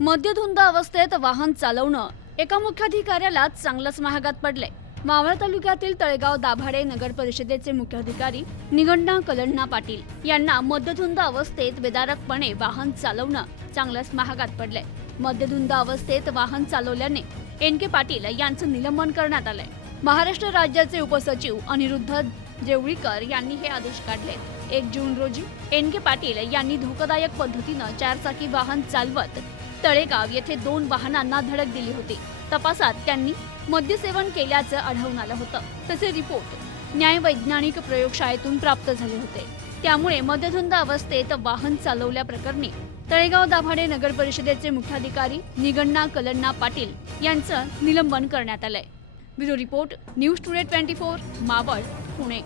मद्यधुंद अवस्थेत वाहन चालवणं एका मुख्याधिकाऱ्याला चांगलंच महागात पडले मावळ तालुक्यातील तळेगाव दाभाडे नगर परिषदेचे मुख्याधिकारी निगंडा कलण्णा पाटील यांना मद्यधुंद अवस्थेत बेदारकपणे वाहन चालवणं चांगलंच महागात पडले मद्यधुंद अवस्थेत वाहन चालवल्याने एन के पाटील यांचं निलंबन करण्यात आलंय. महाराष्ट्र राज्याचे उपसचिव अनिरुद्ध जेवळीकर यांनी हे आदेश काढले एक जून रोजी एन के पाटील यांनी धोकादायक पद्धतीनं चारचाकी वाहन चालवत तळेगाव येथे दोन वाहनांना धडक दिली होती. तपासात त्यांनी मद्यसेवन केल्याचं आढळून आलं होतं. तसे रिपोर्ट न्यायवैज्ञानिक प्रयोगशाळेतून प्राप्त झाले होते. त्यामुळे मद्यधुंद अवस्थेत वाहन चालवल्याप्रकरणी तळेगाव दाभाडे नगर परिषदेचे मुख्याधिकारी निगण्णा कलण्णा पाटील यांचं निलंबन करण्यात आलंय. Bureau report news today twenty four Maval Pune.